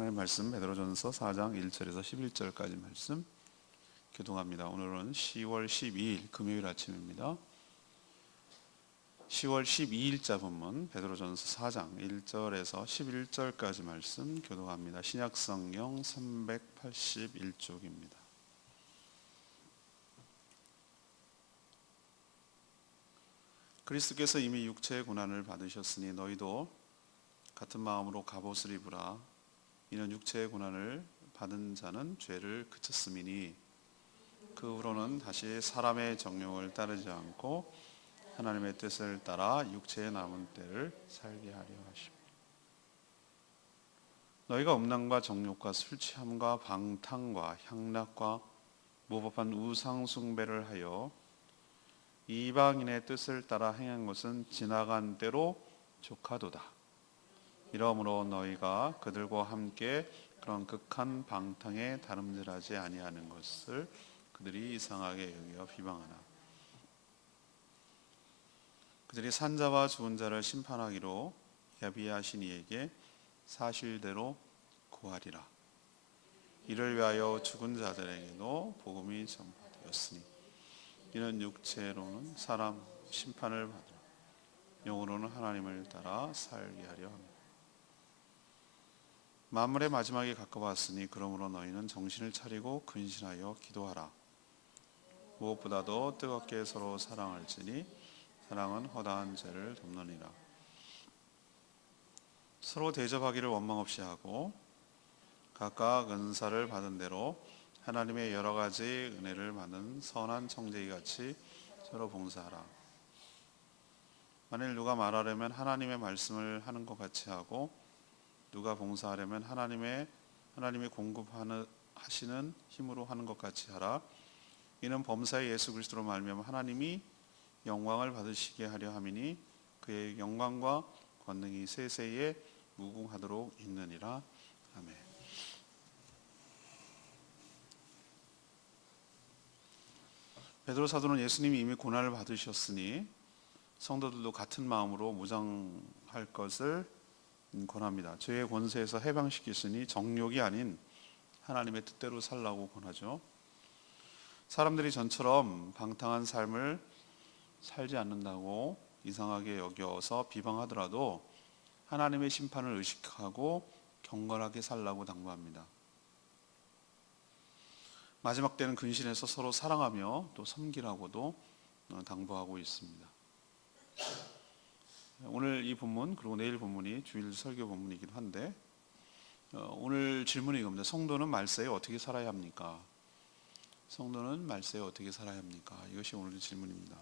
하나님 말씀 베드로전서 4장 1절에서 11절까지 말씀 교독합니다. 오늘은 10월 12일 금요일 아침입니다. 10월 12일자 본문 베드로전서 4장 1절에서 11절까지 말씀 교독합니다. 신약성경 381쪽입니다. 그리스도께서 이미 육체의 고난을 받으셨으니 너희도 같은 마음으로 갑옷을 입으라. 이는 육체의 고난을 받은 자는 죄를 그쳤음이니 그 후로는 다시 사람의 정욕을 따르지 않고 하나님의 뜻을 따라 육체의 남은 때를 살게 하려 하십니다. 너희가 음란과 정욕과 술 취함과 방탕과 향락과 무법한 우상 숭배를 하여 이방인의 뜻을 따라 행한 것은 지나간 때로 족하도다. 이러므로 너희가 그들과 함께 그런 극한 방탕에 다름질하지 아니하는 것을 그들이 이상하게 여겨 비방하나 그들이 산자와 죽은 자를 심판하기로 예비하신 이에게 사실대로 구하리라. 이를 위하여 죽은 자들에게도 복음이 전파되었으니 이는 육체로는 사람 심판을 받으라 영으로는 하나님을 따라 살게 하려 합니다. 만물의 마지막이 가까웠으니 그러므로 너희는 정신을 차리고 근신하여 기도하라. 무엇보다도 뜨겁게 서로 사랑할지니 사랑은 허다한 죄를 덮느니라. 서로 대접하기를 원망 없이 하고 각각 은사를 받은 대로 하나님의 여러 가지 은혜를 받는 선한 청지기 같이 서로 봉사하라. 만일 누가 말하려면 하나님의 말씀을 하는 것 같이 하고 누가 봉사하려면 하나님이 공급하시는 힘으로 하는 것 같이 하라. 이는 범사의 예수 그리스도로 말미암아 하나님이 영광을 받으시게 하려 함이니 그의 영광과 권능이 세세에 무궁하도록 있느니라. 아멘. 베드로 사도는 예수님이 이미 고난을 받으셨으니 성도들도 같은 마음으로 무장할 것을 권합니다. 죄의 권세에서 해방시키시니 정욕이 아닌 하나님의 뜻대로 살라고 권하죠. 사람들이 전처럼 방탕한 삶을 살지 않는다고 이상하게 여겨서 비방하더라도 하나님의 심판을 의식하고 경건하게 살라고 당부합니다. 마지막 때는 근신해서 서로 사랑하며 또 섬기라고도 당부하고 있습니다. 오늘 이 본문 그리고 내일 본문이 주일 설교 본문이기도 한데 오늘 질문이 이겁니다. 성도는 말세에 어떻게 살아야 합니까? 성도는 말세에 어떻게 살아야 합니까? 이것이 오늘의 질문입니다.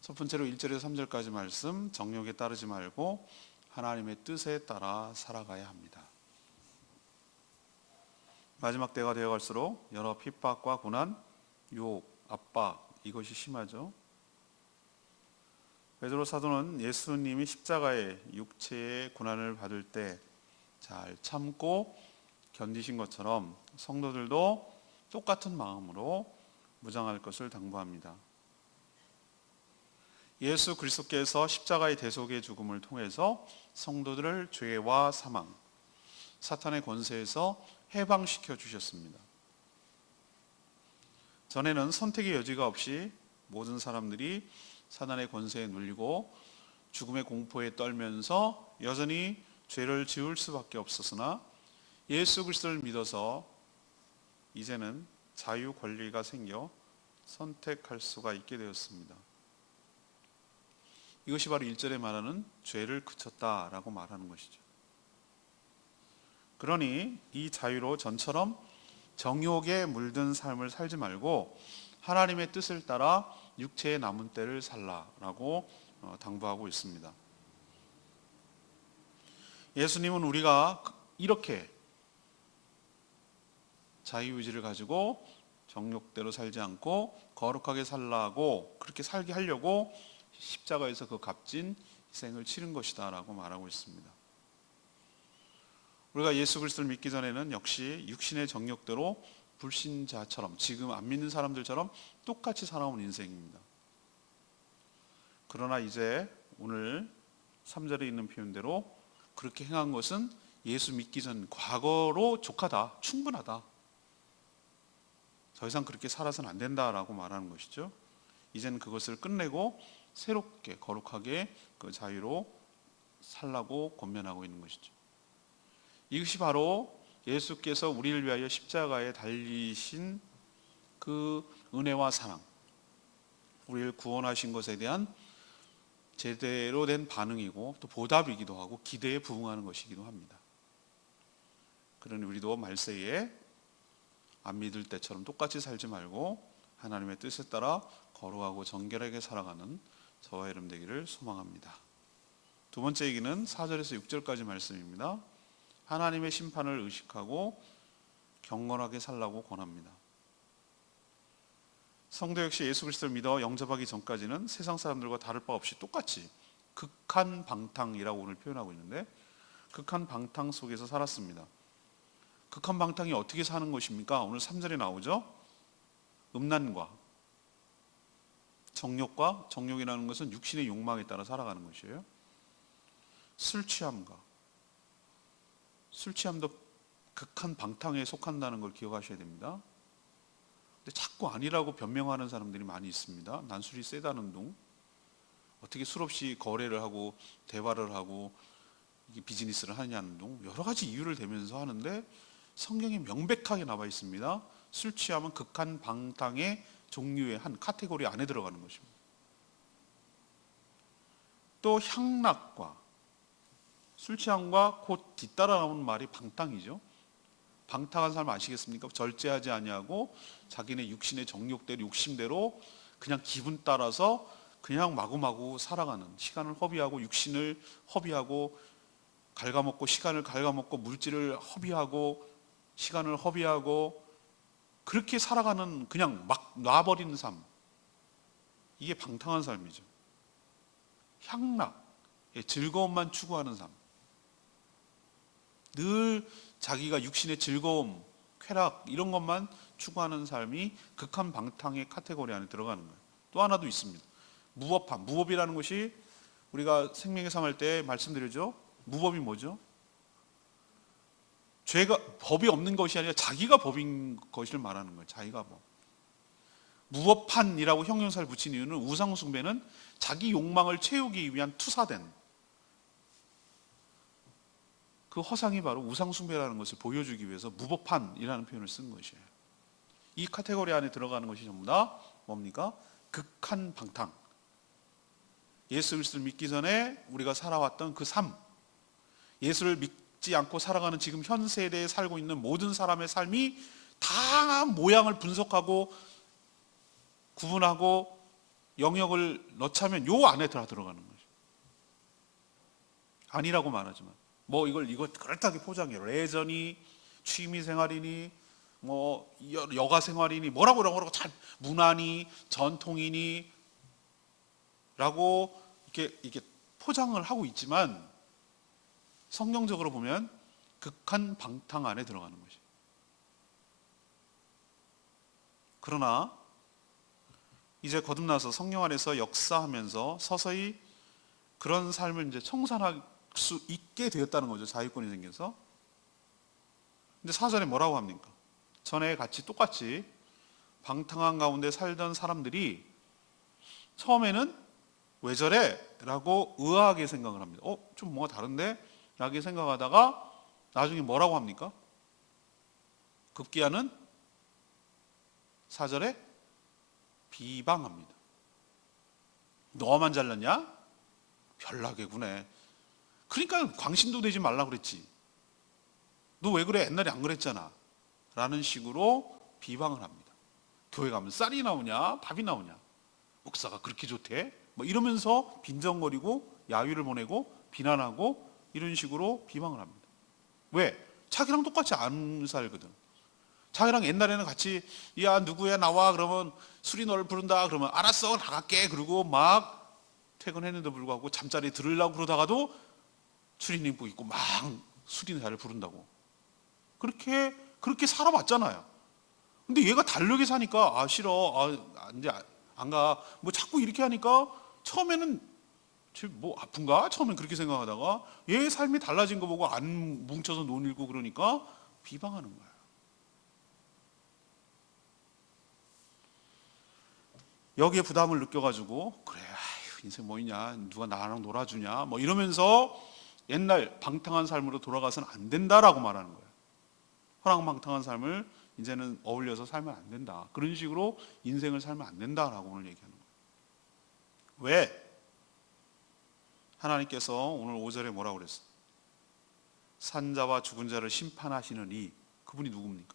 첫 번째로 1절에서 3절까지 말씀, 정욕에 따르지 말고 하나님의 뜻에 따라 살아가야 합니다. 마지막 때가 되어갈수록 여러 핍박과 고난, 유혹, 압박 이것이 심하죠. 베드로 사도는 예수님이 십자가에 육체의 고난을 받을 때 잘 참고 견디신 것처럼 성도들도 똑같은 마음으로 무장할 것을 당부합니다. 예수 그리스도께서 십자가의 대속의 죽음을 통해서 성도들을 죄와 사망, 사탄의 권세에서 해방시켜 주셨습니다. 전에는 선택의 여지가 없이 모든 사람들이 사단의 권세에 눌리고 죽음의 공포에 떨면서 여전히 죄를 지을 수밖에 없었으나 예수 그리스도를 믿어서 이제는 자유 권리가 생겨 선택할 수가 있게 되었습니다. 이것이 바로 1절에 말하는 죄를 그쳤다라고 말하는 것이죠. 그러니 이 자유로 전처럼 정욕에 물든 삶을 살지 말고 하나님의 뜻을 따라 육체의 남은 때를 살라라고 당부하고 있습니다. 예수님은 우리가 이렇게 자유의지를 가지고 정욕대로 살지 않고 거룩하게 살라고 그렇게 살게 하려고 십자가에서 그 값진 희생을 치른 것이다 라고 말하고 있습니다. 우리가 예수 그리스도를 믿기 전에는 역시 육신의 정욕대로 불신자처럼 지금 안 믿는 사람들처럼 똑같이 살아온 인생입니다. 그러나 이제 오늘 3절에 있는 표현대로 그렇게 행한 것은 예수 믿기 전 과거로 족하다, 충분하다, 더 이상 그렇게 살아서는 안 된다라고 말하는 것이죠. 이제는 그것을 끝내고 새롭게 거룩하게 그 자유로 살라고 권면하고 있는 것이죠. 이것이 바로 예수께서 우리를 위하여 십자가에 달리신 그 은혜와 사랑, 우리를 구원하신 것에 대한 제대로 된 반응이고 또 보답이기도 하고 기대에 부응하는 것이기도 합니다. 그러니 우리도 말세에 안 믿을 때처럼 똑같이 살지 말고 하나님의 뜻에 따라 거룩하고 정결하게 살아가는 저와 여러분 되기를 소망합니다. 두 번째 얘기는 4절에서 6절까지 말씀입니다. 하나님의 심판을 의식하고 경건하게 살라고 권합니다. 성도 역시 예수 그리스도를 믿어 영접하기 전까지는 세상 사람들과 다를 바 없이 똑같이 극한 방탕이라고 오늘 표현하고 있는데, 극한 방탕 속에서 살았습니다. 극한 방탕이 어떻게 사는 것입니까? 오늘 3절에 나오죠. 음란과 정욕과, 정욕이라는 것은 육신의 욕망에 따라 살아가는 것이에요. 술 취함도 극한 방탕에 속한다는 걸 기억하셔야 됩니다. 근데 자꾸 아니라고 변명하는 사람들이 많이 있습니다. 난 술이 세다는 둥, 어떻게 술 없이 거래를 하고 대화를 하고 비즈니스를 하냐는 둥, 여러 가지 이유를 대면서 하는데 성경에 명백하게 나와 있습니다. 술 취함은 극한 방탕의 종류의 한 카테고리 안에 들어가는 것입니다. 또 향락과, 술 취함과 곧 뒤따라 나오는 말이 방탕이죠. 방탕한 사람 아시겠습니까? 절제하지 아니하고 자기네 육신의 정욕대로, 욕심대로 그냥 기분 따라서 그냥 마구마구 살아가는, 시간을 허비하고 육신을 허비하고 갉아먹고, 시간을 갉아먹고 물질을 허비하고 시간을 허비하고 그렇게 살아가는, 그냥 막 놔버리는 삶, 이게 방탕한 삶이죠. 향락, 즐거움만 추구하는 삶, 늘 자기가 육신의 즐거움, 쾌락 이런 것만 추구하는 삶이 극한 방탕의 카테고리 안에 들어가는 거예요. 또 하나도 있습니다. 무법함. 무법이라는 것이 우리가 생명의 삶 할 때 말씀드렸죠. 무법이 뭐죠? 죄가, 법이 없는 것이 아니라 자기가 법인 것을 말하는 거예요. 자기가 법. 무법한이라고 형용사를 붙인 이유는 우상 숭배는 자기 욕망을 채우기 위한 투사된 그 허상이 바로 우상 숭배라는 것을 보여주기 위해서 무법한이라는 표현을 쓴 것이에요. 이 카테고리 안에 들어가는 것이 전부 다 뭡니까? 극한 방탕. 예수 그리스도를 믿기 전에 우리가 살아왔던 그 삶, 예수를 믿지 않고 살아가는 지금 현 세대에 살고 있는 모든 사람의 삶이 다 모양을 분석하고 구분하고 영역을 넣자면 요 안에 들어가는 거죠. 아니라고 말하지만 뭐 이거 그럴듯하게 포장해요. 레저니, 취미생활이니, 뭐 여가생활이니, 뭐라고 잘 문화니, 전통이니 라고 이렇게 포장을 하고 있지만 성경적으로 보면 극한 방탕 안에 들어가는 것이에요. 그러나 이제 거듭나서 성령 안에서 역사하면서 서서히 그런 삶을 이제 청산할 수 있게 되었다는 거죠. 자유권이 생겨서. 근데 사전에 뭐라고 합니까? 전에 같이 똑같이 방탕한 가운데 살던 사람들이 처음에는 왜 저래? 라고 의아하게 생각을 합니다. 좀 뭐가 다른데? 라고 생각하다가 나중에 뭐라고 합니까? 급기야는 4절에 비방합니다. 너만 잘났냐? 별나게 구네. 그러니까 광신도 되지 말라 그랬지. 너 왜 그래? 옛날에 안 그랬잖아. 라는 식으로 비방을 합니다. 교회 가면 쌀이 나오냐? 밥이 나오냐? 목사가 그렇게 좋대? 뭐 이러면서 빈정거리고 야유를 보내고 비난하고 이런 식으로 비방을 합니다. 왜? 자기랑 똑같이 안 살거든. 자기랑 옛날에는 같이 야 누구야 나와 그러면 술이 너를 부른다 그러면 알았어 나갈게 그러고 막 퇴근했는데 불구하고 잠자리에 들으려고 그러다가도 술인 입고 있고 막 술이 나를 부른다고 그렇게 살아봤잖아요. 근데 얘가 다르게 사니까 싫어 이제 안 가 뭐 자꾸 이렇게 하니까 처음에는 뭐 아픈가? 처음엔 그렇게 생각하다가 얘 삶이 달라진 거 보고 안 뭉쳐서 논일고 그러니까 비방하는 거예요. 여기에 부담을 느껴가지고 그래, 아휴, 인생 뭐 있냐, 누가 나랑 놀아주냐, 뭐 이러면서 옛날 방탕한 삶으로 돌아가서는 안 된다라고 말하는 거예요. 허랑방탕한 삶을 이제는 어울려서 살면 안 된다. 그런 식으로 인생을 살면 안 된다라고 오늘 얘기하는 거예요. 왜? 하나님께서 오늘 5절에 뭐라고 그랬어요? 산자와 죽은 자를 심판하시느니, 그분이 누굽니까?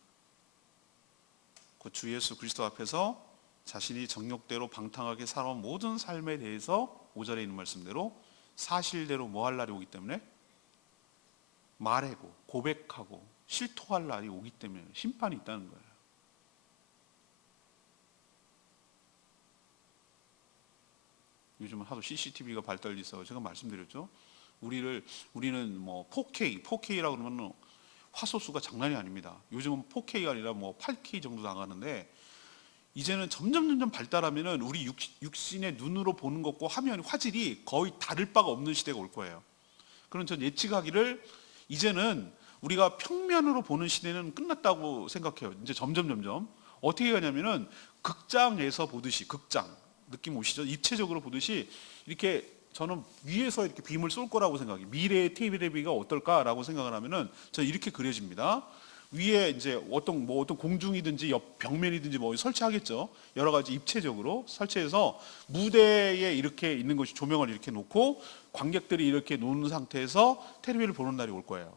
그 주 예수 그리스도 앞에서 자신이 정욕대로 방탕하게 살아온 모든 삶에 대해서 5절에 있는 말씀대로 사실대로 뭐 할 날이 오기 때문에 말하고 고백하고 실토할 날이 오기 때문에 심판이 있다는 거예요. 요즘은 하도 CCTV가 발달돼 있어 제가 말씀드렸죠. 우리는 뭐 4K라고 그러면 화소수가 장난이 아닙니다. 요즘은 4K가 아니라 뭐 8K 정도 나가는데, 이제는 점점 발달하면은 우리 육신의 눈으로 보는 것과 화면 화질이 거의 다를 바가 없는 시대가 올 거예요. 그럼 전 예측하기를 이제는 우리가 평면으로 보는 시대는 끝났다고 생각해요. 이제 점점 어떻게 가냐면은 극장에서 보듯이, 극장 느낌 오시죠? 입체적으로 보듯이 이렇게 저는 위에서 이렇게 빔을 쏠 거라고 생각해요. 미래의 TV가 어떨까라고 생각을 하면은 저 이렇게 그려집니다. 위에 이제 어떤 공중이든지 옆 벽면이든지 뭐 설치하겠죠. 여러 가지 입체적으로 설치해서 무대에 이렇게 있는 것이 조명을 이렇게 놓고 관객들이 이렇게 노는 상태에서 텔레비를 보는 날이 올 거예요.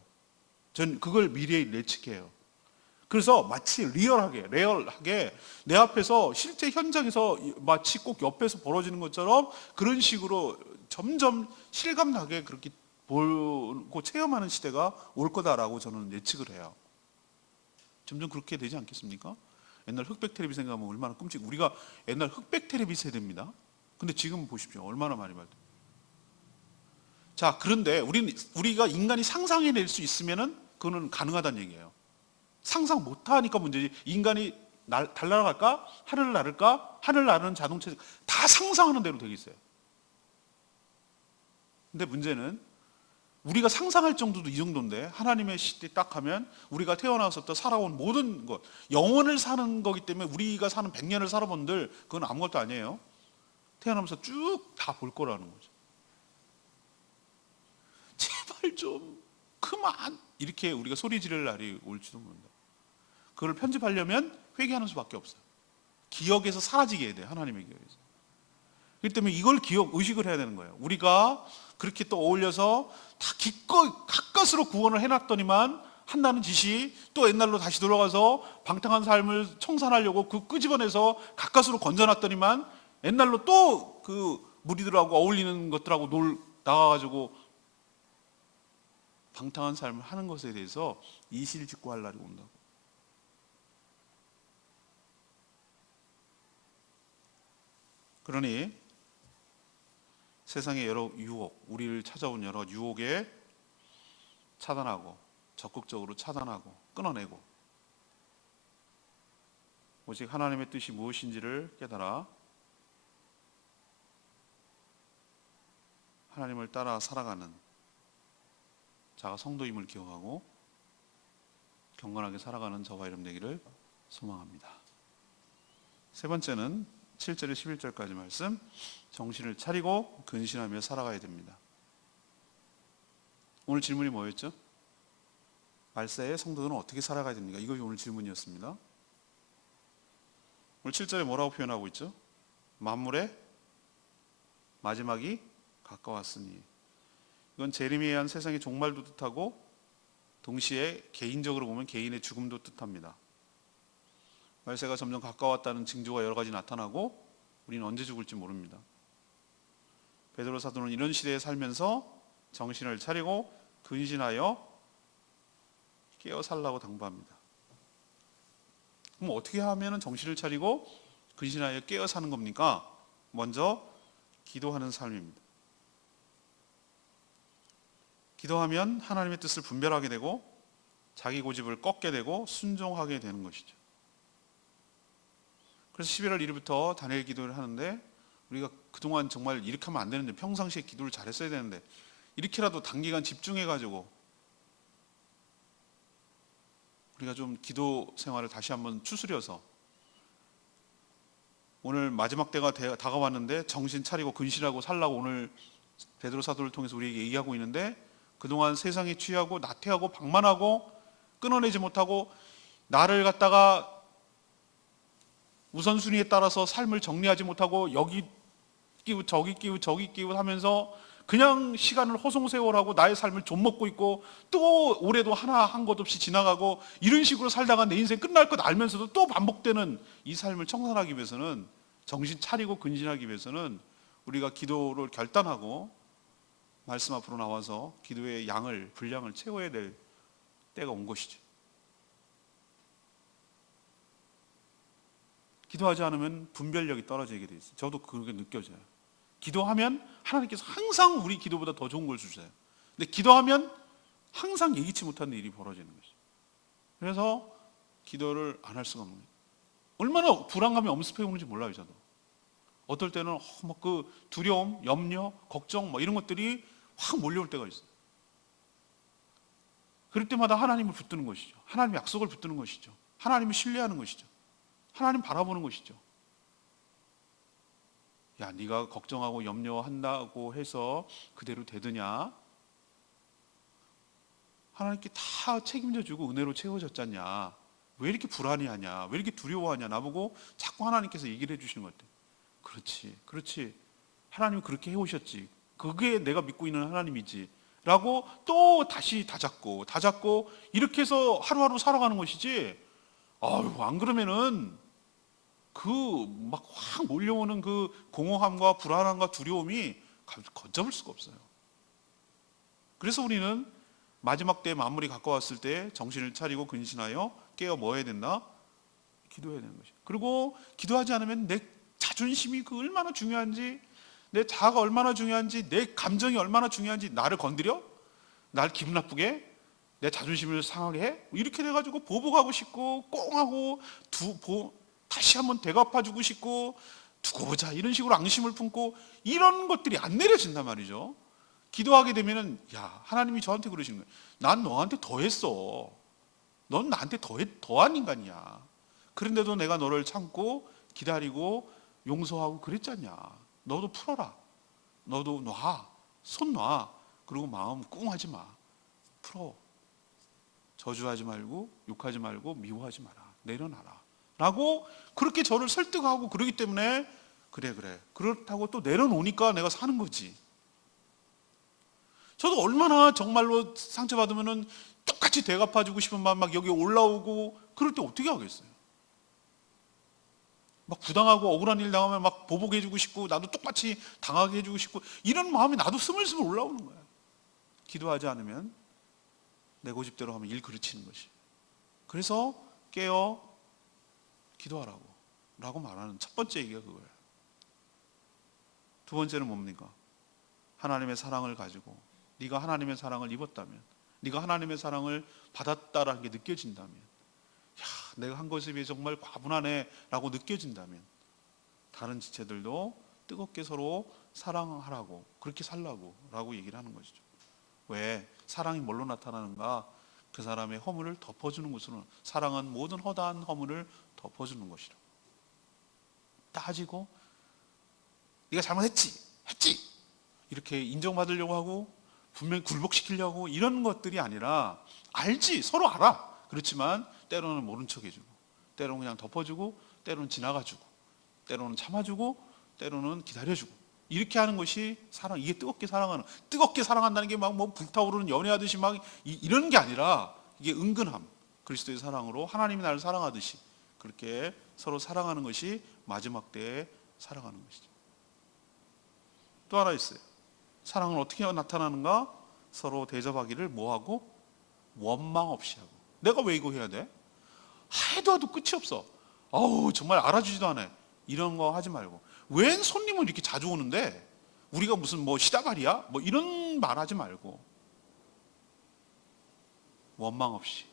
전 그걸 미래에 예측해요. 그래서 마치 리얼하게 내 앞에서 실제 현장에서 마치 꼭 옆에서 벌어지는 것처럼 그런 식으로 점점 실감나게 그렇게 보고 체험하는 시대가 올 거다라고 저는 예측을 해요. 점점 그렇게 되지 않겠습니까? 옛날 흑백 텔레비 생각하면 얼마나 우리가 옛날 흑백 텔레비 세대입니다. 근데 지금 보십시오. 얼마나 많이 발달. 자, 그런데 우리가 인간이 상상해낼 수 있으면은 그거는 가능하다는 얘기예요. 상상 못하니까 문제지. 인간이 달 날아갈까? 하늘을 날을까? 하늘 나르는 자동차 다 상상하는 대로 되게 있어요. 근데 문제는 우리가 상상할 정도도 이 정도인데, 하나님의 시대 딱 하면 우리가 태어나서부터 살아온 모든 것, 영원을 사는 거기 때문에 우리가 사는 100년을 살아본들 그건 아무것도 아니에요. 태어나면서 쭉 다 볼 거라는 거죠. 제발 좀 그만 이렇게 우리가 소리 지를 날이 올지도 모른다. 그걸 편집하려면 회개하는 수밖에 없어요. 기억에서 사라지게 해야 돼요. 하나님의 기억에서. 그렇기 때문에 이걸 의식을 해야 되는 거예요. 우리가 그렇게 또 어울려서 다 기꺼이 가까스로 구원을 해놨더니만 한다는 짓이 또 옛날로 다시 돌아가서 방탕한 삶을 청산하려고 그 끄집어내서 가까스로 건져놨더니만 옛날로 또 그 무리들하고 어울리는 것들하고 나가가지고 방탕한 삶을 하는 것에 대해서 이실직고할 날이 온다고. 그러니 세상의 여러 유혹, 우리를 찾아온 여러 유혹에 차단하고, 적극적으로 차단하고 끊어내고, 오직 하나님의 뜻이 무엇인지를 깨달아 하나님을 따라 살아가는 자가 성도임을 기억하고 경건하게 살아가는 저와 여러분 되기를 소망합니다. 세 번째는 7절에 11절까지 말씀, 정신을 차리고 근신하며 살아가야 됩니다. 오늘 질문이 뭐였죠? 말세의 성도들은 어떻게 살아가야 됩니까? 이것이 오늘 질문이었습니다. 오늘 7절에 뭐라고 표현하고 있죠? 만물의 마지막이 가까웠으니. 이건 재림에 의한 세상의 종말도 뜻하고 동시에 개인적으로 보면 개인의 죽음도 뜻합니다. 말세가 점점 가까웠다는 징조가 여러 가지 나타나고 우리는 언제 죽을지 모릅니다. 베드로 사도는 이런 시대에 살면서 정신을 차리고 근신하여 깨어 살라고 당부합니다. 그럼 어떻게 하면 정신을 차리고 근신하여 깨어 사는 겁니까? 먼저 기도하는 삶입니다. 기도하면 하나님의 뜻을 분별하게 되고 자기 고집을 꺾게 되고 순종하게 되는 것이죠. 그래서 11월 1일부터 다니엘 기도를 하는데 우리가 그동안 정말 이렇게 하면 안 되는데, 평상시에 기도를 잘했어야 되는데, 이렇게라도 단기간 집중해가지고 우리가 좀 기도 생활을 다시 한번 추스려서, 오늘 마지막 때가 다가왔는데 정신 차리고 근신하고 살라고 오늘 베드로 사도를 통해서 우리에게 얘기하고 있는데, 그동안 세상에 취하고 나태하고 방만하고 끊어내지 못하고 나를 갖다가 우선순위에 따라서 삶을 정리하지 못하고 여기 끼우 저기 끼우 저기 끼우 하면서 그냥 시간을 허송세월하고 나의 삶을 좀 먹고 있고, 또 올해도 하나 한 것 없이 지나가고, 이런 식으로 살다가 내 인생 끝날 것 알면서도 또 반복되는 이 삶을 청산하기 위해서는, 정신 차리고 근신하기 위해서는 우리가 기도를 결단하고 말씀 앞으로 나와서 기도의 양을, 분량을 채워야 될 때가 온 것이죠. 기도하지 않으면 분별력이 떨어지게 돼 있어요. 저도 그렇게 느껴져요. 기도하면 하나님께서 항상 우리 기도보다 더 좋은 걸 주세요. 근데 기도하면 항상 예기치 못한 일이 벌어지는 것이죠. 그래서 기도를 안 할 수가 없는 거예요. 얼마나 불안감이 엄습해 오는지 몰라요, 저도. 어떨 때는 막 그 두려움, 염려, 걱정 뭐 이런 것들이 확 몰려올 때가 있어요. 그럴 때마다 하나님을 붙드는 것이죠. 하나님의 약속을 붙드는 것이죠. 하나님을 신뢰하는 것이죠. 하나님 바라보는 것이죠. 야, 네가 걱정하고 염려한다고 해서 그대로 되느냐? 하나님께 다 책임져 주고 은혜로 채워졌잖냐? 왜 이렇게 불안해하냐? 왜 이렇게 두려워하냐? 나보고 자꾸 하나님께서 얘기를 해주시는 것 같아요. 그렇지, 그렇지. 하나님이 그렇게 해오셨지. 그게 내가 믿고 있는 하나님이지. 라고 또 다시 다잡고 이렇게 해서 하루하루 살아가는 것이지. 아유, 안 그러면은 그 막 확 몰려오는 그 공허함과 불안함과 두려움이 걷잡을 수가 없어요. 그래서 우리는 마지막 때 만물이 가까웠을 때 정신을 차리고 근신하여 깨어 뭐 해야 된다? 기도해야 되는 것이죠. 그리고 기도하지 않으면 내 자존심이 그 얼마나 중요한지, 내 자아가 얼마나 중요한지, 내 감정이 얼마나 중요한지, 나를 건드려? 날 기분 나쁘게? 내 자존심을 상하게 해? 이렇게 돼가지고 보복하고 싶고 꽁하고 다시 한번 되갚아주고 싶고 두고 보자 이런 식으로 앙심을 품고 이런 것들이 안 내려진단 말이죠. 기도하게 되면은, 야, 하나님이 저한테 그러시는 거예요. 난 너한테 더했어. 넌 나한테 더한 인간이야. 그런데도 내가 너를 참고 기다리고 용서하고 그랬잖냐. 너도 풀어라. 너도 놔. 손 놔. 그리고 마음 꿍하지 마. 풀어. 저주하지 말고 욕하지 말고 미워하지 마라. 내려놔라. 라고 그렇게 저를 설득하고 그러기 때문에 그래 그렇다고 또 내려놓으니까 내가 사는 거지. 저도 얼마나 정말로 상처받으면은 똑같이 되갚아주고 싶은 마음 막 여기 올라오고, 그럴 때 어떻게 하겠어요? 막 부당하고 억울한 일 당하면 막 보복해주고 싶고 나도 똑같이 당하게 해주고 싶고 이런 마음이 나도 스물스물 올라오는 거예요. 기도하지 않으면 내 고집대로 하면 일 그르치는 것이. 그래서 깨어 기도하라고 라고 말하는 첫 번째 얘기가 그거예요. 두 번째는 뭡니까? 하나님의 사랑을 가지고, 네가 하나님의 사랑을 입었다면, 네가 하나님의 사랑을 받았다라는 게 느껴진다면, 야, 내가 한 것에 비해 정말 과분하네 라고 느껴진다면, 다른 지체들도 뜨겁게 서로 사랑하라고, 그렇게 살라고 라고 얘기를 하는 것이죠. 왜? 사랑이 뭘로 나타나는가? 그 사람의 허물을 덮어주는 것으로. 사랑은 모든 허다한 허물을 덮어주는 것이라. 따지고 네가 잘못했지 이렇게 인정받으려고 하고 분명히 굴복시키려고 이런 것들이 아니라, 알지, 서로 알아. 그렇지만 때로는 모른 척 해주고, 때로는 그냥 덮어주고, 때로는 지나가주고, 때로는 참아주고, 때로는 기다려주고, 이렇게 하는 것이 사랑. 이게 뜨겁게 사랑한다는 게 막 뭐 불타오르는 연애하듯이 막 이런 게 아니라, 이게 은근함, 그리스도의 사랑으로 하나님이 나를 사랑하듯이 그렇게 서로 사랑하는 것이 마지막 때에 살아가는 것이죠. 또 하나 있어요. 사랑은 어떻게 나타나는가? 서로 대접하기를 뭐하고? 원망 없이 하고. 내가 왜 이거 해야 돼? 해도 끝이 없어. 어우, 정말 알아주지도 않아. 이런 거 하지 말고. 웬 손님은 이렇게 자주 오는데 우리가 무슨 뭐 시다발이야? 뭐 이런 말 하지 말고, 원망 없이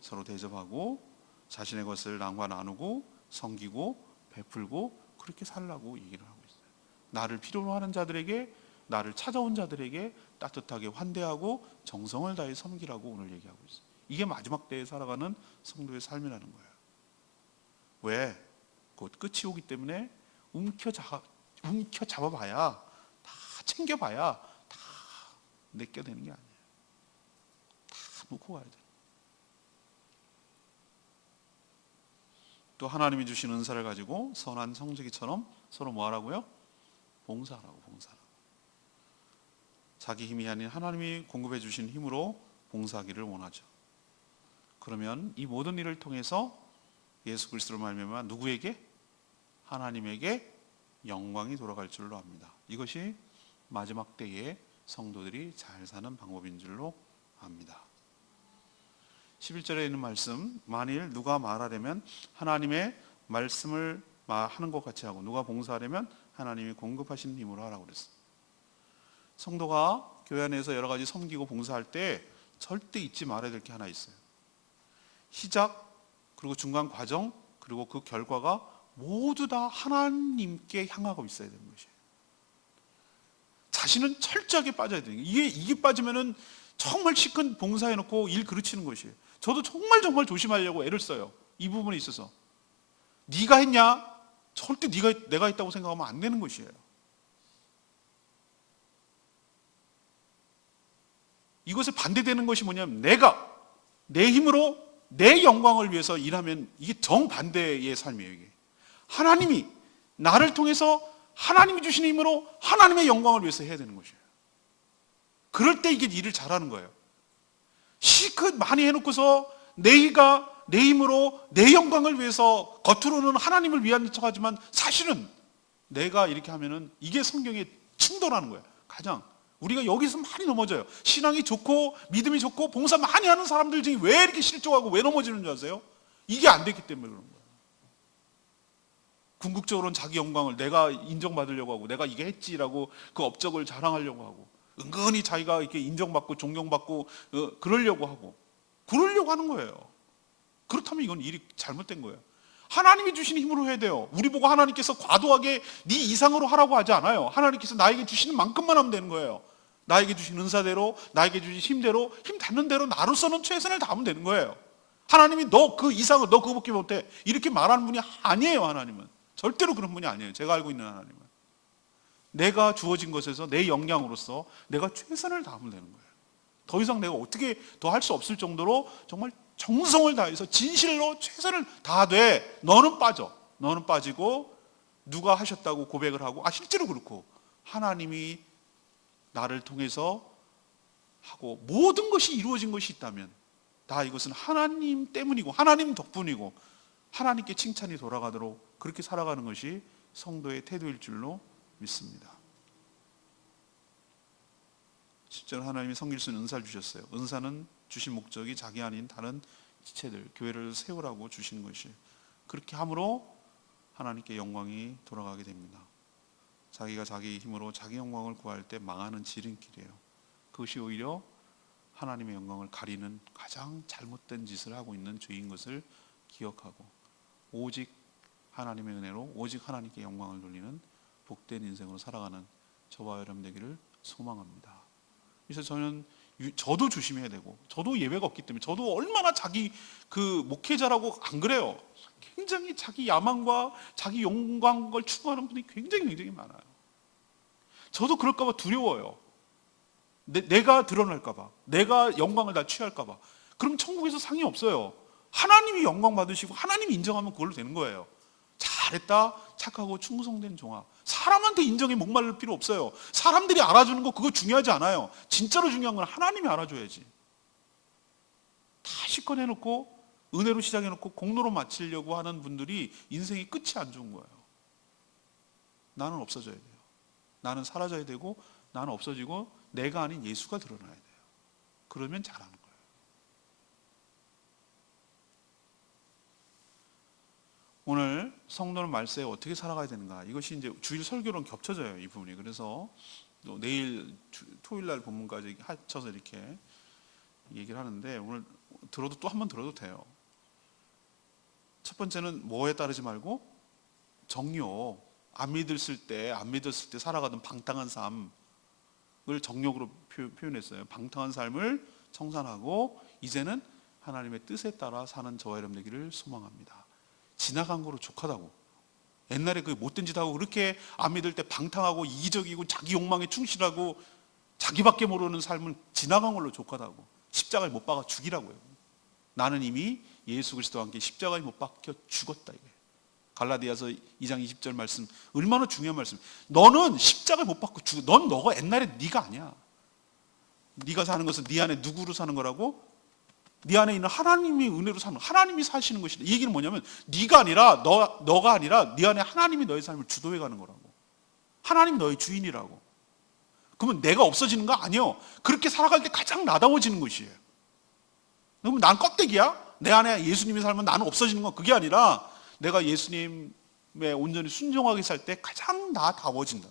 서로 대접하고 자신의 것을 남과 나누고 섬기고 베풀고 그렇게 살라고 얘기를 하고 있어요. 나를 필요로 하는 자들에게, 나를 찾아온 자들에게 따뜻하게 환대하고 정성을 다해 섬기라고 오늘 얘기하고 있어요. 이게 마지막 때에 살아가는 성도의 삶이라는 거예요. 왜? 곧 끝이 오기 때문에 움켜잡아봐야, 다 챙겨봐야 다 내게 되는 게 아니에요. 다 놓고 가야 돼요. 또 하나님이 주신 은사를 가지고 선한 성지기처럼 서로 뭐 하라고요? 봉사하라고, 봉사하라고. 자기 힘이 아닌 하나님이 공급해 주신 힘으로 봉사하기를 원하죠. 그러면 이 모든 일을 통해서 예수 그리스도로 말미암아 누구에게? 하나님에게 영광이 돌아갈 줄로 압니다. 이것이 마지막 때에 성도들이 잘 사는 방법인 줄로 압니다. 11절에 있는 말씀, 만일 누가 말하려면 하나님의 말씀을 하는 것 같이 하고, 누가 봉사하려면 하나님이 공급하신 힘으로 하라고 그랬어요. 성도가 교회 안에서 여러 가지 섬기고 봉사할 때 절대 잊지 말아야 될 게 하나 있어요. 시작, 그리고 중간 과정, 그리고 그 결과가 모두 다 하나님께 향하고 있어야 되는 것이에요. 자신은 철저하게 빠져야 되는 거예요. 이게 빠지면은 정말 시큰 봉사해놓고 일 그르치는 것이에요. 저도 정말 조심하려고 애를 써요. 이 부분에 있어서. 네가 했냐? 절대 내가 했다고 생각하면 안 되는 것이에요. 이것에 반대되는 것이 뭐냐면, 내가 내 힘으로 내 영광을 위해서 일하면 이게 정반대의 삶이에요. 이게 하나님이 나를 통해서 하나님이 주신 힘으로 하나님의 영광을 위해서 해야 되는 것이에요. 그럴 때 이게 일을 잘하는 거예요. 시컷 많이 해놓고서 내가 내 힘으로 내 영광을 위해서 겉으로는 하나님을 위한 척하지만 사실은 내가 이렇게 하면은 이게 성경에 충돌하는 거예요. 가장 우리가 여기서 많이 넘어져요. 신앙이 좋고 믿음이 좋고 봉사 많이 하는 사람들 중에 왜 이렇게 실족하고 왜 넘어지는 줄 아세요? 이게 안 됐기 때문에 그런 거예요. 궁극적으로는 자기 영광을 내가 인정받으려고 하고, 내가 이게 했지라고 그 업적을 자랑하려고 하고, 은근히 자기가 이렇게 인정받고 존경받고 그러려고 하는 거예요. 그렇다면 이건 일이 잘못된 거예요. 하나님이 주신 힘으로 해야 돼요. 우리 보고 하나님께서 과도하게 네 이상으로 하라고 하지 않아요. 하나님께서 나에게 주시는 만큼만 하면 되는 거예요. 나에게 주신 은사대로, 나에게 주신 힘대로, 힘 닿는 대로 나로서는 최선을 다하면 되는 거예요. 하나님이 너 그 이상을, 너 그거밖에 못해, 이렇게 말하는 분이 아니에요. 하나님은 절대로 그런 분이 아니에요. 제가 알고 있는 하나님은 내가 주어진 것에서 내 역량으로서 내가 최선을 다하면 되는 거예요. 더 이상 내가 어떻게 더 할 수 없을 정도로 정말 정성을 다해서 진실로 최선을 다하되 너는 빠져. 너는 빠지고 누가 하셨다고 고백을 하고, 실제로 그렇고 하나님이 나를 통해서 하고 모든 것이 이루어진 것이 있다면 다 이것은 하나님 때문이고 하나님 덕분이고 하나님께 칭찬이 돌아가도록 그렇게 살아가는 것이 성도의 태도일 줄로 믿습니다. 실제로 하나님이 섬길 수 있는 은사를 주셨어요. 은사는 주신 목적이 자기 아닌 다른 지체들, 교회를 세우라고 주신 것이, 그렇게 함으로 하나님께 영광이 돌아가게 됩니다. 자기가 자기 힘으로 자기 영광을 구할 때 망하는 지름길이에요. 그것이 오히려 하나님의 영광을 가리는 가장 잘못된 짓을 하고 있는 죄인 것을 기억하고 오직 하나님의 은혜로 오직 하나님께 영광을 돌리는 복된 인생으로 살아가는 저와 여러분 되기를 소망합니다. 그래서 저도 조심해야 되고, 저도 예외가 없기 때문에, 저도 얼마나 자기 그 목회자라고 안 그래요. 굉장히 자기 야망과 자기 영광을 추구하는 분이 굉장히 많아요. 저도 그럴까 봐 두려워요. 내가 드러날까 봐, 내가 영광을 다 취할까 봐. 그럼 천국에서 상이 없어요. 하나님이 영광 받으시고 하나님이 인정하면 그걸로 되는 거예요. 잘했다, 착하고 충성된 종아. 사람한테 인정에 목마를 필요 없어요. 사람들이 알아주는 거 그거 중요하지 않아요. 진짜로 중요한 건 하나님이 알아줘야지. 다 실컷 해놓고 은혜로 시작해놓고 공로로 마치려고 하는 분들이 인생이 끝이 안 좋은 거예요. 나는 없어져야 돼요. 나는 사라져야 되고 나는 없어지고 내가 아닌 예수가 드러나야 돼요. 그러면 잘하는 거예요. 오늘 성도는 말세에 어떻게 살아가야 되는가, 이것이 이제 주일 설교랑 겹쳐져요, 이 부분이. 그래서 내일 토요일 날 본문까지 합쳐서 이렇게 얘기를 하는데, 오늘 들어도 또 한 번 들어도 돼요. 첫 번째는 뭐에 따르지 말고 정욕, 안 믿었을 때 살아가던 방탕한 삶을 정욕으로 표현했어요. 방탕한 삶을 청산하고 이제는 하나님의 뜻에 따라 사는 저와 여러분 되기를 소망합니다. 지나간 거로 족하다고. 옛날에 그 못된 짓 하고 그렇게 안 믿을 때 방탕하고 이기적이고 자기 욕망에 충실하고 자기밖에 모르는 삶은 지나간 걸로 족하다고. 십자가에 못 박아 죽이라고요. 나는 이미 예수 그리스도와 함께 십자가에 못 박혀 죽었다 이게. 갈라디아서 2장 20절 말씀 얼마나 중요한 말씀. 너는 십자가에 못 박고 죽어. 넌 너가 옛날에 네가 아니야. 네가 사는 것은 네 안에 누구로 사는 거라고? 네 안에 있는 하나님이 은혜로 사는, 하나님이 사시는 것이다. 이 얘기는 뭐냐면 네가 아니라 너가 아니라 네 안에 하나님이 너의 삶을 주도해 가는 거라고. 하나님이 너의 주인이라고. 그러면 내가 없어지는 거 아니에요. 그렇게 살아갈 때 가장 나다워지는 것이에요. 그러면 난 껍데기야? 내 안에 예수님이 살면 나는 없어지는 건 그게 아니라 내가 예수님에 온전히 순종하게 살 때 가장 나다워진다.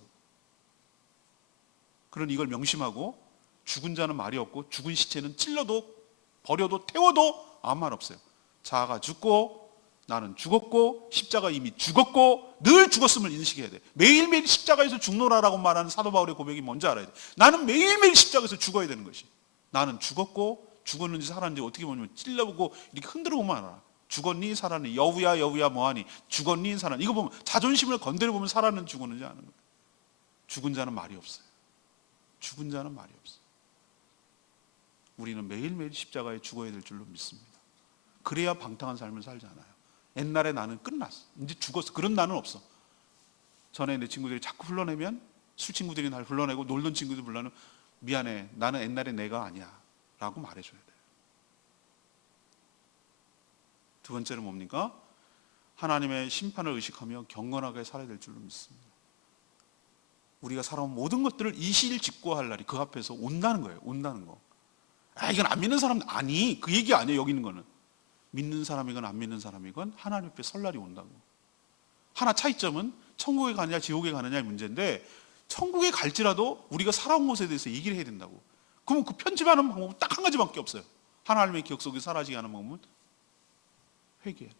그런 이걸 명심하고 죽은 자는 말이 없고 죽은 시체는 찔러도 버려도 태워도 아무 말 없어요. 자아가 죽고 나는 죽었고 십자가 이미 죽었고 늘 죽었음을 인식해야 돼. 매일매일 십자가에서 죽노라라고 말하는 사도 바울의 고백이 뭔지 알아야 돼. 나는 매일매일 십자가에서 죽어야 되는 것이. 나는 죽었고 죽었는지 살았는지 어떻게 보면 찔러보고 이렇게 흔들어 보면 알아. 죽었니 살았니 여우야 뭐하니 죽었니 살았니. 이거 보면 자존심을 건드려 보면 살았는지 죽었는지 아는 거예요. 죽은 자는 말이 없어요. 죽은 자는 말이 없어요. 우리는 매일매일 십자가에 죽어야 될 줄로 믿습니다. 그래야 방탕한 삶을 살잖아요. 옛날에 나는 끝났어. 이제 죽었어. 그런 나는 없어. 전에 내 친구들이 자꾸 불러내면 술 친구들이 날 불러내고 놀던 친구들 불러내면 미안해. 나는 옛날에 내가 아니야. 라고 말해줘야 돼요. 두 번째는 뭡니까? 하나님의 심판을 의식하며 경건하게 살아야 될 줄로 믿습니다. 우리가 살아온 모든 것들을 이실직고할 날이 그 앞에서 온다는 거예요. 온다는 거. 이건 안 믿는 사람 아니 그 얘기 아니에요. 여기 있는 거는 믿는 사람이건 안 믿는 사람이건 하나님 앞에 설 날이 온다고. 하나 차이점은 천국에 가느냐 지옥에 가느냐의 문제인데 천국에 갈지라도 우리가 살아온 것에 대해서 얘기를 해야 된다고. 그러면 그 편집하는 방법은 딱 한 가지밖에 없어요. 하나님의 기억 속에 사라지게 하는 방법은 회개해야 돼.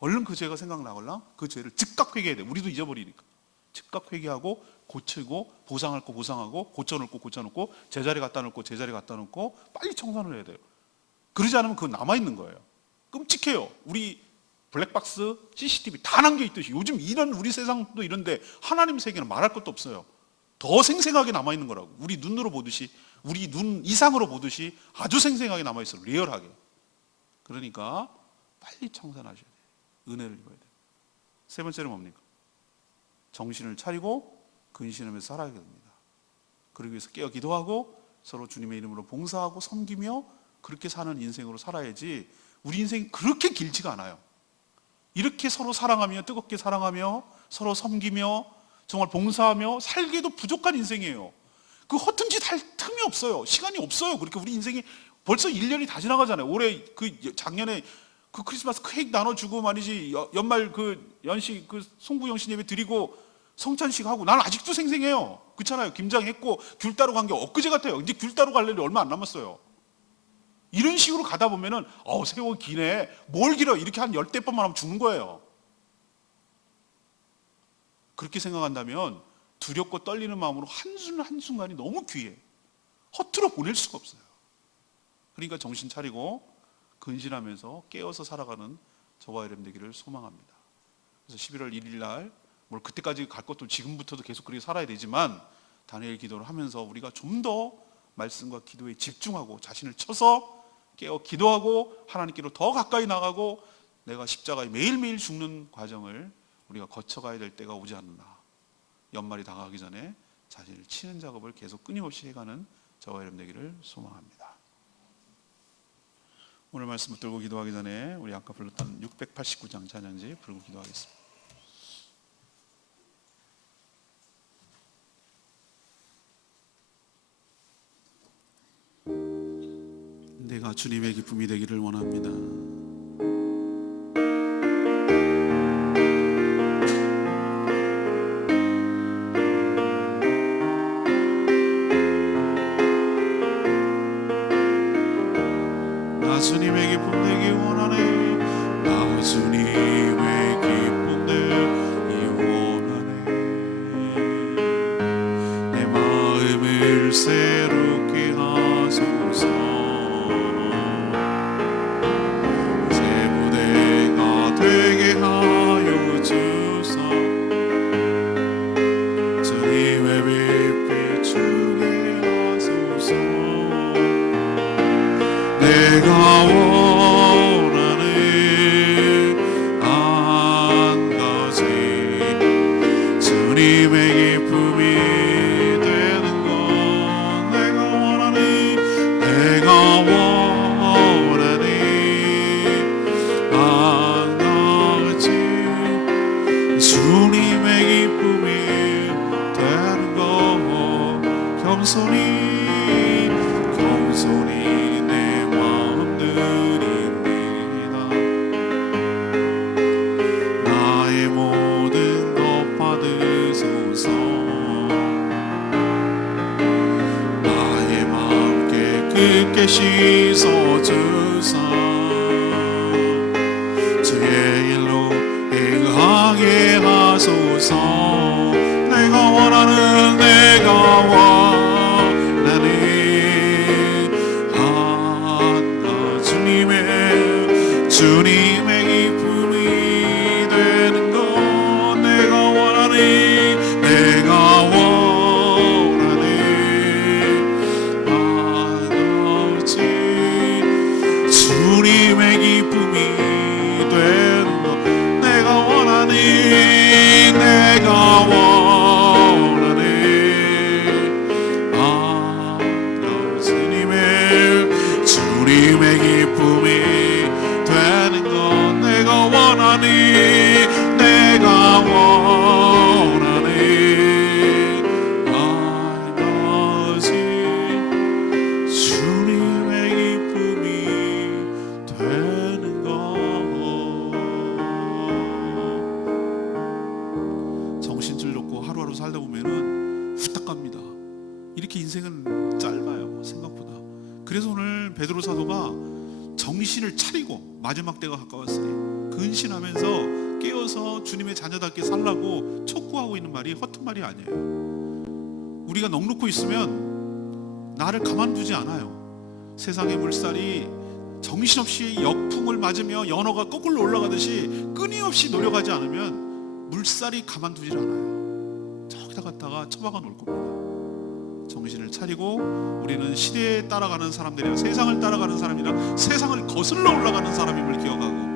얼른 그 죄가 생각나거나 그 죄를 즉각 회개해야 돼. 우리도 잊어버리니까. 즉각 회개하고 고치고 보상할 거 보상하고 고쳐놓고 제자리 갖다 놓고 제자리 갖다 놓고 빨리 청산을 해야 돼요. 그러지 않으면 그거 남아있는 거예요. 끔찍해요. 우리 블랙박스 CCTV 다 남겨있듯이 요즘 이런 우리 세상도 이런데 하나님 세계는 말할 것도 없어요. 더 생생하게 남아있는 거라고. 우리 눈으로 보듯이 우리 눈 이상으로 보듯이 아주 생생하게 남아있어요. 리얼하게. 그러니까 빨리 청산하셔야 돼요. 은혜를 입어야 돼요. 세 번째는 뭡니까? 정신을 차리고 근신하면서 살아야 됩니다. 그러기 위해서 깨어 기도하고 서로 주님의 이름으로 봉사하고 섬기며 그렇게 사는 인생으로 살아야지. 우리 인생이 그렇게 길지가 않아요. 이렇게 서로 사랑하며 뜨겁게 사랑하며 서로 섬기며 정말 봉사하며 살기에도 부족한 인생이에요. 그 허튼 짓 할 틈이 없어요. 시간이 없어요. 그렇게 우리 인생이 벌써 1년이 다 지나가잖아요. 올해 작년에 그 크리스마스 케이크 나눠주고 말이지 연말 연식 송구영신 예배 드리고 성찬식 하고 난 아직도 생생해요. 그렇잖아요. 김장했고 귤 따러 간 게 엊그제 같아요. 이제 귤 따러 갈 일이 얼마 안 남았어요. 이런 식으로 가다 보면은 세월 기네. 뭘 길어. 이렇게 한 10대번만 하면 죽는 거예요. 그렇게 생각한다면 두렵고 떨리는 마음으로 한순간이 너무 귀해. 허투루 보낼 수가 없어요. 그러니까 정신 차리고 근신하면서 깨어서 살아가는 저와 여러분 되기를 소망합니다. 그래서 11월 1일 날 그때까지 갈 것도 지금부터도 계속 그렇게 살아야 되지만 다니엘 기도를 하면서 우리가 좀 더 말씀과 기도에 집중하고 자신을 쳐서 깨어 기도하고 하나님께로 더 가까이 나가고 내가 십자가에 매일매일 죽는 과정을 우리가 거쳐가야 될 때가 오지 않나. 연말이 다가가기 전에 자신을 치는 작업을 계속 끊임없이 해가는 저와 여러분 되기를 소망합니다. 오늘 말씀 붙들고 기도하기 전에 우리 아까 불렀던 689장 찬양지 부르고 기도하겠습니다. 내가 주님의 기쁨이 되기를 원합니다. 나 주님의 기쁨 되기 원하네. 나 주님의 기쁨 되기 새롭게 하소서. 새 무대가 되게 하여 주사. 주님의 빛 비추게 하소서. 내가 원하는 한 가지 주님의 기쁨이 되는 것. 내가 원하는 한 가지 주님의 기쁨이 되는 것. 겸손히 내 마음 드립니다. 나의 모든 것 받으소서. 나의 마음 깨끗게 씻어주사. 주의 일로 행하게 하소서. 내가 원하는 주님의 기쁨이 되는 것. 내가 원하는 한 가지 주님의 기쁨이 되는 것. 내가 원하는 한 가지 주님의 기쁨이 되는 것. 내가 원하는 한 가지 주님의 기쁨이 되는 것. 정신줄 놓고 하루하루 살다 보면은 후딱 갑니다. 이렇게 인생은 짧아요, 생각보다. 그래서 오늘 베드로 사도가 정신을 차리고 마지막 때가 가까웠으니 근신하면서 깨어서 주님의 자녀답게 살라고 촉구하고 있는 말이 허튼 말이 아니에요. 우리가 넋놓고 있으면 나를 가만두지 않아요. 세상의 물살이 정신없이 역풍을 맞으며 연어가 거꾸로 올라가듯이 끊임없이 노력하지 않으면 물살이 가만두질 않아요. 저기다 갔다가 처박아 놓을 겁니다. 정신을 차리고 우리는 시대에 따라가는 사람들이 아니라 세상을 따라가는 사람이라 세상을 거슬러 올라가는 사람임을 기억하고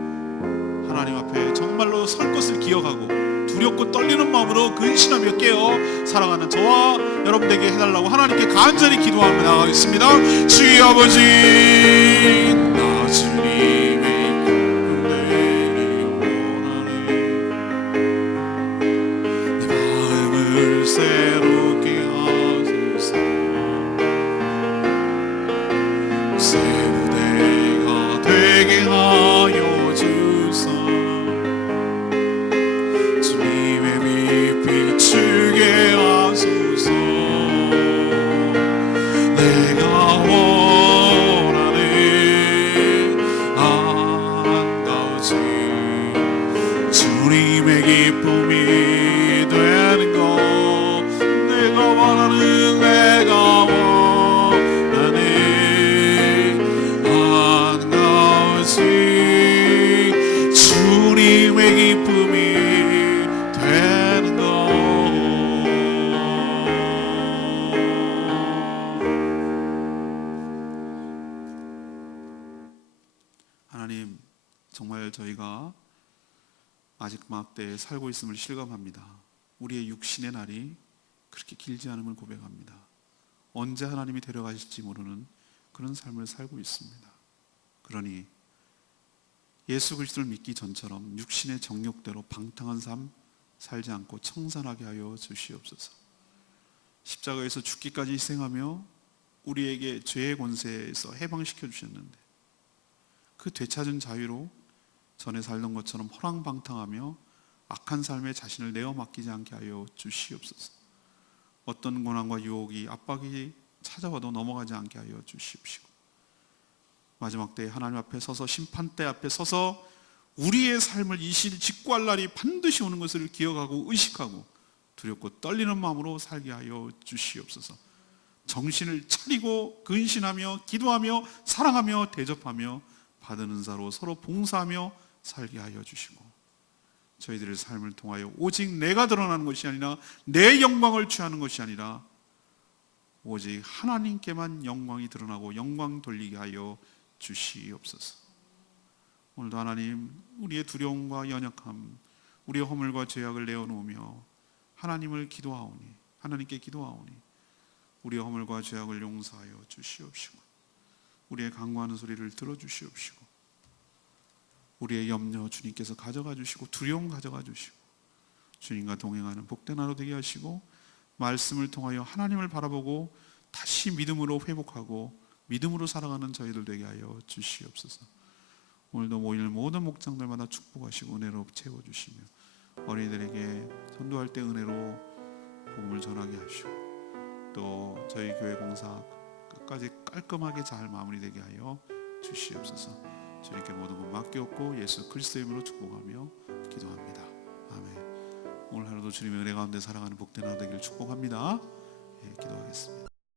하나님 앞에 정말로 설 것을 기억하고 두렵고 떨리는 마음으로 근신하며 깨어 살아가는 저와 여러분에게 해달라고 하나님께 간절히 기도하며 나가겠습니다. 주의 아버지, 나 주님의 은혜를 원하네. 내 마음을 새롭게 새 무대가 되게 하여 주사. 주님의 빛 비추게 하소서. 내가 원하는 한 가지 주님의 기쁨이 되는 것. 내가 원하는 주님의 기쁨이 되는 것. 하나님, 정말 저희가 아직 막대에 살고 있음을 실감합니다. 우리의 육신의 날이 그렇게 길지 않음을 고백합니다. 언제 하나님이 데려가실지 모르는 그런 삶을 살고 있습니다. 그러니 예수 그리스도를 믿기 전처럼 육신의 정욕대로 방탕한 삶 살지 않고 청산하게 하여 주시옵소서. 십자가에서 죽기까지 희생하며 우리에게 죄의 권세에서 해방시켜 주셨는데 그 되찾은 자유로 전에 살던 것처럼 허랑방탕하며 악한 삶에 자신을 내어 맡기지 않게 하여 주시옵소서. 어떤 고난과 유혹이 압박이 찾아와도 넘어가지 않게 하여 주시옵시고 마지막 때에 하나님 앞에 서서 심판대 앞에 서서 우리의 삶을 이 시를 직구할 날이 반드시 오는 것을 기억하고 의식하고 두렵고 떨리는 마음으로 살게 하여 주시옵소서. 정신을 차리고 근신하며 기도하며 사랑하며 대접하며 받은 은사로 서로 봉사하며 살게 하여 주시고, 저희들의 삶을 통하여 오직 내가 드러나는 것이 아니라 내 영광을 취하는 것이 아니라 오직 하나님께만 영광이 드러나고 영광 돌리게 하여 주시옵소서. 오늘도 하나님, 우리의 두려움과 연약함, 우리의 허물과 죄악을 내어놓으며 하나님께 기도하오니 우리의 허물과 죄악을 용서하여 주시옵시고, 우리의 간구하는 소리를 들어주시옵시고, 우리의 염려 주님께서 가져가 주시고, 두려움 가져가 주시고, 주님과 동행하는 복된 하루 되게 하시고, 말씀을 통하여 하나님을 바라보고 다시 믿음으로 회복하고 믿음으로 살아가는 저희들 되게 하여 주시옵소서. 오늘도 모일 모든 목장들마다 축복하시고 은혜로 채워주시며, 어린이들에게 전도할 때 은혜로 복음을 전하게 하시고, 또 저희 교회 공사 끝까지 깔끔하게 잘 마무리되게 하여 주시옵소서. 주님께 모든 것 맡겼고 예수 그리스도의 이름으로 축복하며 기도합니다. 아멘. 오늘 하루도 주님의 은혜 가운데 살아가는 복된 하루 되기를 축복합니다. 기도하겠습니다.